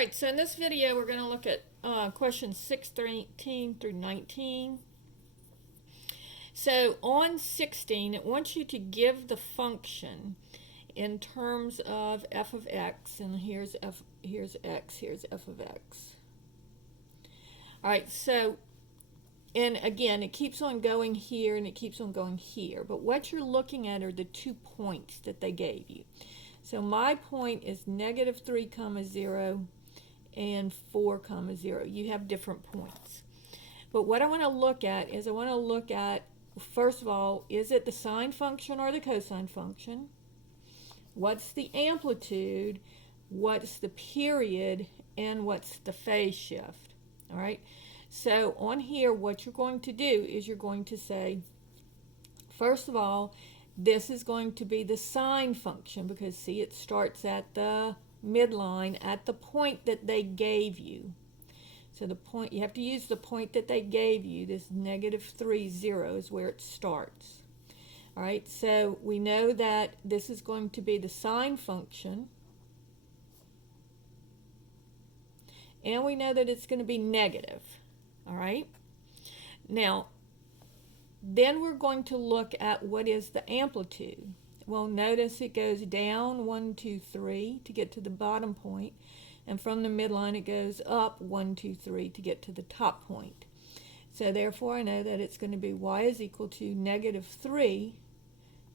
Alright, so in this video we're going to look at questions 6 through 18 through 19. So on 16, it wants you to give the function in terms of f of x, and here's x, here's f of x. Alright, so, and again, it keeps on going here and it keeps on going here, but what you're looking at are the 2 points that they gave you. So my point is negative 3 comma 0 and 4 comma 0. You have different points. But what I want to look at is first of all, is it the sine function or the cosine function? What's the amplitude? What's the period? And what's the phase shift? All right. So on here, what you're going to do is you're going to say, first of all, this is going to be the sine function because, see, it starts at the midline at the point that they gave you. So the point, you have to use the point that they gave you. This negative 3, 0 is where it starts. All right, so we know that this is going to be the sine function. And we know that it's going to be negative. All right. Now, then we're going to look at what is the amplitude. Well, notice it goes down 1, 2, 3 to get to the bottom point, and from the midline it goes up 1, 2, 3 to get to the top point. So therefore I know that it's going to be y is equal to negative 3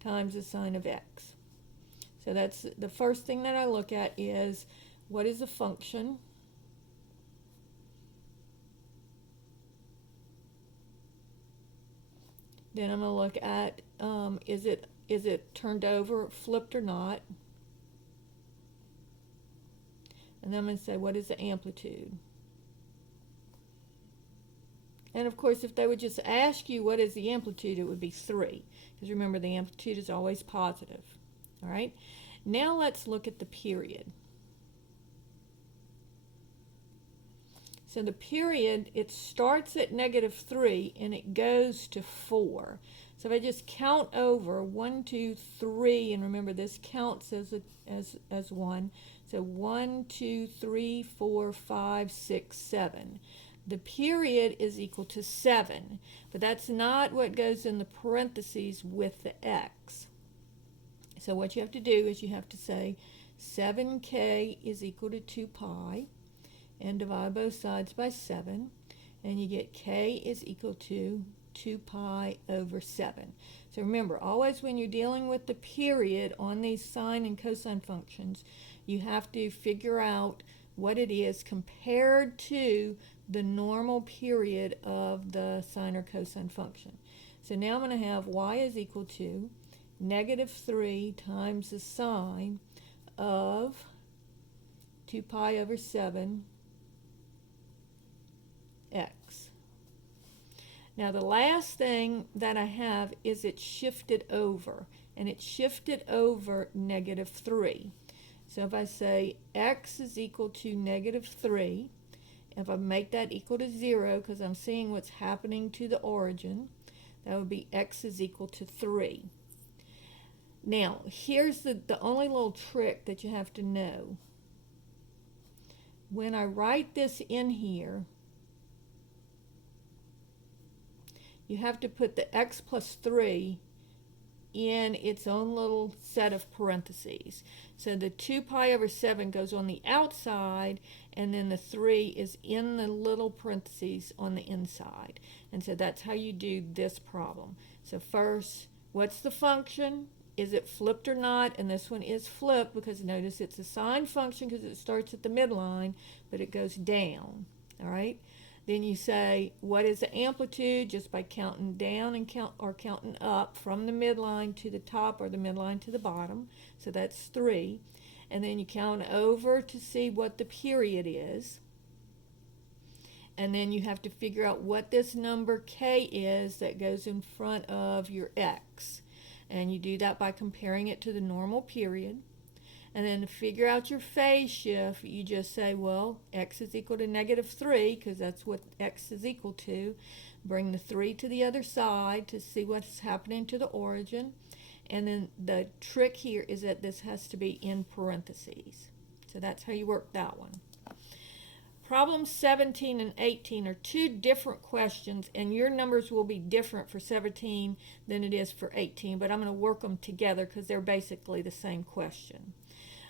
times the sine of x. So that's the first thing that I look at is what is the function? Then I'm going to look at is it turned over, flipped or not? And then I'm going to say, what is the amplitude? And of course, if they would just ask you what is the amplitude, it would be 3. Because remember, the amplitude is always positive. All right? Now let's look at the period. So the period, it starts at negative 3 and it goes to 4. So if I just count over 1, 2, 3, and remember this counts as 1. So 1, 2, 3, 4, 5, 6, 7. The period is equal to 7, but that's not what goes in the parentheses with the x. So what you have to do is you have to say 7k is equal to 2 pi, and divide both sides by 7, and you get k is equal to 2 pi over 7. So remember, always when you're dealing with the period on these sine and cosine functions, you have to figure out what it is compared to the normal period of the sine or cosine function. So now I'm going to have y is equal to negative 3 times the sine of 2 pi over 7 x. Now the last thing that I have is it's shifted over, and it's shifted over negative 3. So if I say x is equal to negative 3, if I make that equal to 0 because I'm seeing what's happening to the origin, that would be x is equal to 3. Now here's the only little trick that you have to know. When I write this in here, you have to put the x plus 3 in its own little set of parentheses. So the 2 pi over 7 goes on the outside, and then the 3 is in the little parentheses on the inside. And so that's how you do this problem. So first, what's the function? Is it flipped or not? And this one is flipped because notice it's a sine function because it starts at the midline, but it goes down. All right? Then you say, what is the amplitude? Just by counting down and counting up from the midline to the top or the midline to the bottom. So that's 3. And then you count over to see what the period is. And then you have to figure out what this number k is that goes in front of your x. And you do that by comparing it to the normal period. And then to figure out your phase shift, you just say, well, x is equal to negative 3, because that's what x is equal to. Bring the 3 to the other side to see what's happening to the origin. And then the trick here is that this has to be in parentheses. So that's how you work that one. Problem 17 and 18 are two different questions, and your numbers will be different for 17 than it is for 18, but I'm going to work them together because they're basically the same question.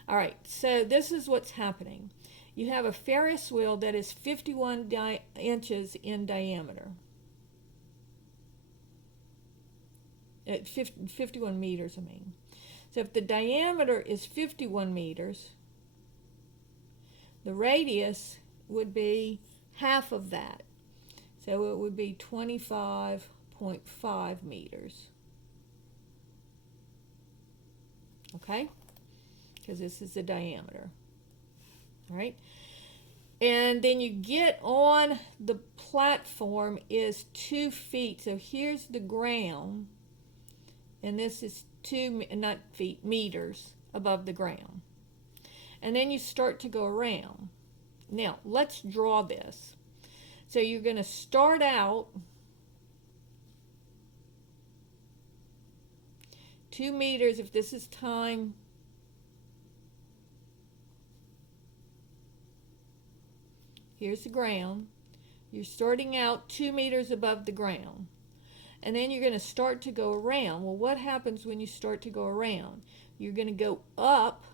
All right, so this is what's happening. You have a Ferris wheel that is 51 inches in diameter. 51 meters, I mean. So if the diameter is 51 meters, the radius would be half of that. So it would be 25.5 meters. Okay? Because this is the diameter. All right? And then you get on the platform is 2 feet. So here's the ground. And this is meters above the ground. And then you start to go around. Now, let's draw this. So you're going to start out 2 meters, if this is time. Here's the ground. You're starting out 2 meters above the ground. And then you're going to start to go around. Well, what happens when you start to go around? You're going to go up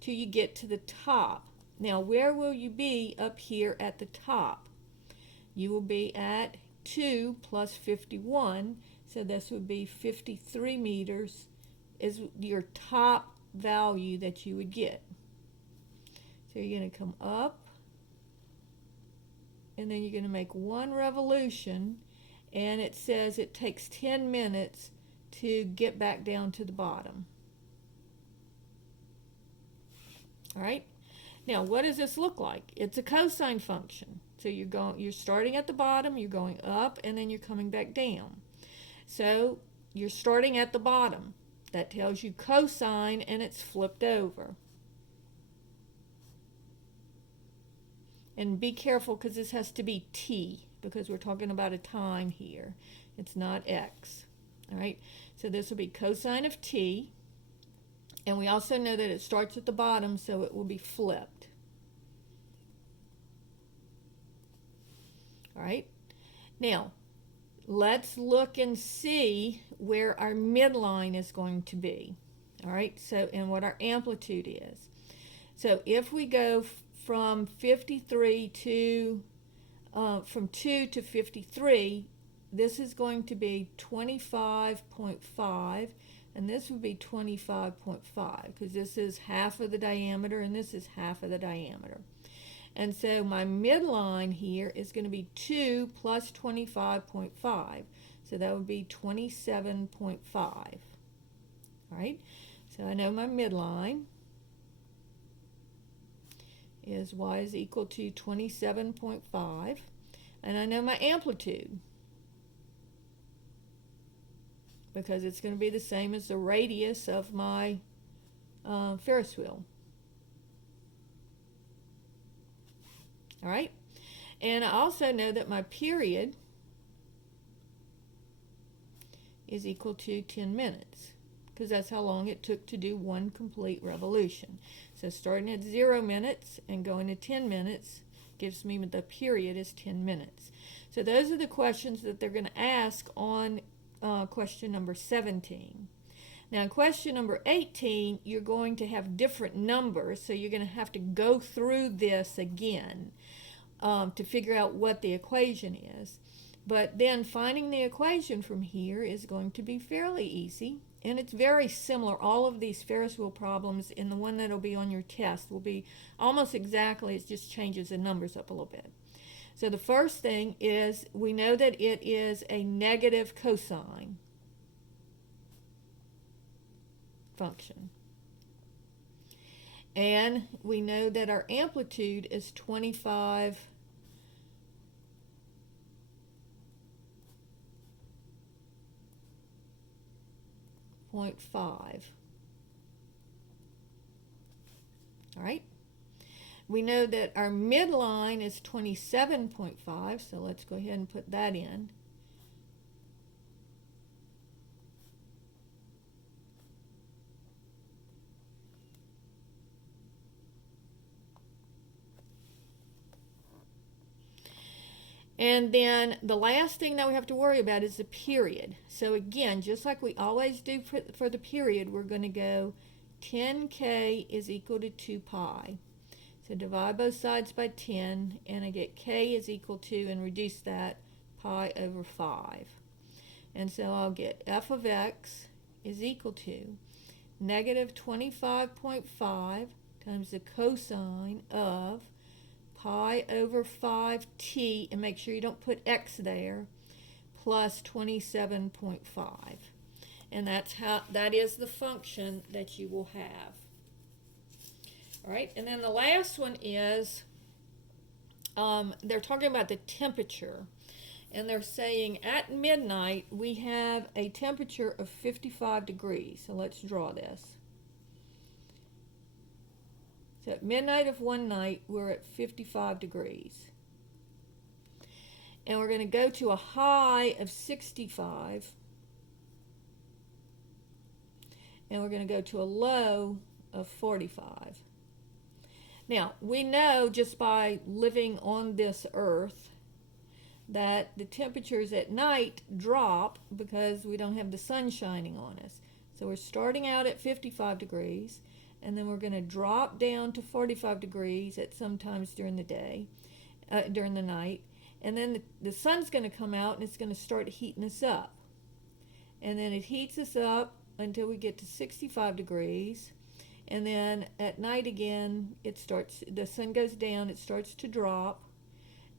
till you get to the top. Now, where will you be up here at the top? You will be at 2 plus 51, so this would be 53 meters is your top value that you would get. So you're going to come up, and then you're going to make one revolution, and it says it takes 10 minutes to get back down to the bottom. All right? Now, what does this look like? It's a cosine function. So you're starting at the bottom, you're going up, and then you're coming back down. So you're starting at the bottom. That tells you cosine, and it's flipped over. And be careful because this has to be t, because we're talking about a time here. It's not x. All right? So this will be cosine of t. And we also know that it starts at the bottom, so it will be flipped. All right? Now, let's look and see where our midline is going to be. All right? So, and what our amplitude is. So, if we go from 53 to, from 2 to 53, this is going to be 25.5. And this would be 25.5 because this is half of the diameter and this is half of the diameter. And so my midline here is going to be 2 plus 25.5. So that would be 27.5. All right? So I know my midline is y is equal to 27.5. And I know my amplitude, because it's going to be the same as the radius of my Ferris wheel. All right? And I also know that my period is equal to 10 minutes, because that's how long it took to do one complete revolution. So starting at 0 minutes and going to 10 minutes gives me the period is 10 minutes. So those are the questions that they're going to ask on question number 17. Now in question number 18, you're going to have different numbers, so you're going to have to go through this again to figure out what the equation is. But then finding the equation from here is going to be fairly easy, and it's very similar. All of these Ferris wheel problems and the one that will be on your test will be almost exactly, it just changes the numbers up a little bit. So the first thing is we know that it is a negative cosine function. And we know that our amplitude is 25.5. All right. We know that our midline is 27.5, so let's go ahead and put that in. And then the last thing that we have to worry about is the period. So again, just like we always do for the period, we're going to go 10k is equal to 2 pi. So divide both sides by 10, and I get k is equal to, and reduce that, pi over 5. And so I'll get f of x is equal to negative 25.5 times the cosine of pi over 5t, and make sure you don't put x there, plus 27.5. And that is the function that you will have. All right, and then the last one is, they're talking about the temperature. And they're saying at midnight we have a temperature of 55 degrees. So let's draw this. So at midnight of one night, we're at 55 degrees. And we're going to go to a high of 65. And we're going to go to a low of 45. Now, we know just by living on this earth that the temperatures at night drop because we don't have the sun shining on us. So we're starting out at 55 degrees, and then we're going to drop down to 45 degrees at some times during the day, during the night, and then the sun's going to come out and it's going to start heating us up. And then it heats us up until we get to 65 degrees, and then at night again, the sun goes down, it starts to drop.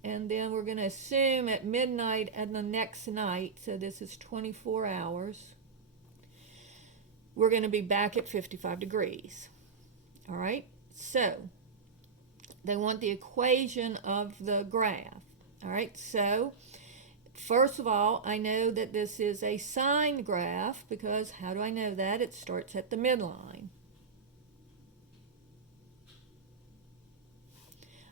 And then we're going to assume at midnight and the next night, so this is 24 hours, we're going to be back at 55 degrees. All right? So they want the equation of the graph. All right? So first of all, I know that this is a sine graph because how do I know that? It starts at the midline.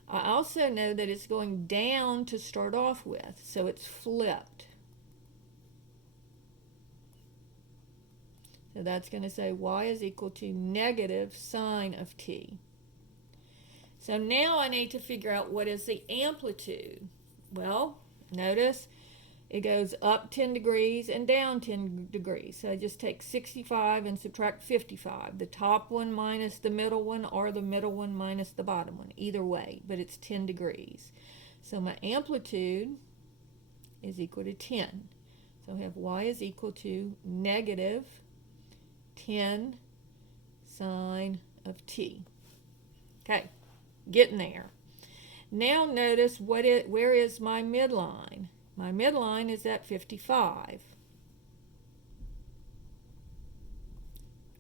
I also know that it's going down to start off with, so it's flipped. So that's going to say y is equal to negative sine of t. So now I need to figure out what is the amplitude. Well, notice it goes up 10 degrees and down 10 degrees. So I just take 65 and subtract 55. The top one minus the middle one, or the middle one minus the bottom one. Either way, but it's 10 degrees. So my amplitude is equal to 10. So I have y is equal to negative 10 sine of t. Okay, getting there. Now notice where is my midline? My midline is at 55.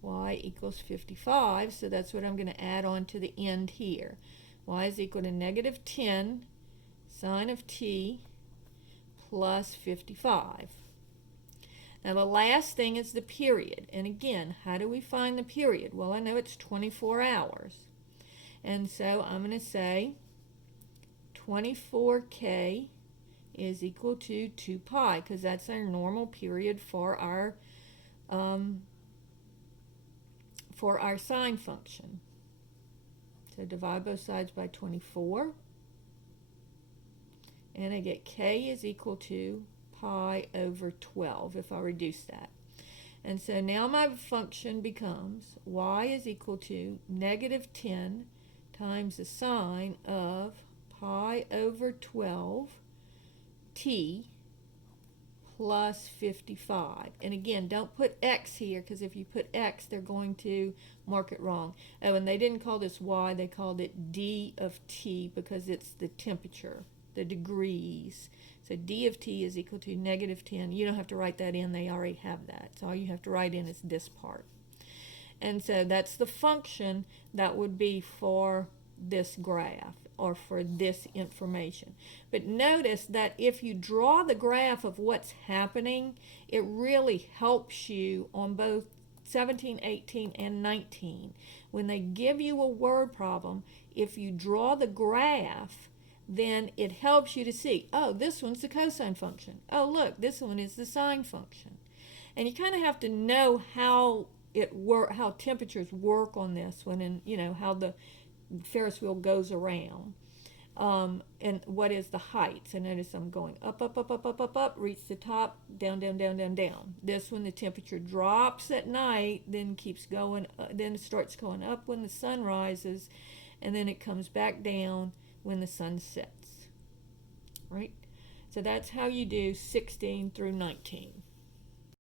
Y equals 55, so that's what I'm going to add on to the end here. Y is equal to negative 10 sine of t plus 55. Now the last thing is the period. And again, how do we find the period? Well, I know it's 24 hours. And so I'm going to say 24k is equal to 2 pi, because that's our normal period for our sine function. So divide both sides by 24, and I get k is equal to pi over 12 if I reduce that. And so now my function becomes y is equal to negative 10 times the sine of pi over 12 t plus 55. And again, don't put x here, because if you put x, they're going to mark it wrong. Oh, and they didn't call this y, they called it d of t, because it's the temperature, the degrees. So d of t is equal to negative 10. You don't have to write that in, they already have that. So all you have to write in is this part. And so that's the function that would be for this graph, or for this information. But notice that if you draw the graph of what's happening, it really helps you on both 17, 18, and 19. When they give you a word problem, if you draw the graph, then it helps you to see, oh, this one's the cosine function. Oh, look, this one is the sine function. And you kind of have to know how temperatures work on this one, and how the Ferris wheel goes around. And what is the height? So notice I'm going up, up, up, up, up, up, up, reach the top, down, down, down, down, down. This when the temperature drops at night, then keeps going, then it starts going up when the sun rises, and then it comes back down when the sun sets. Right? So that's how you do 16 through 19.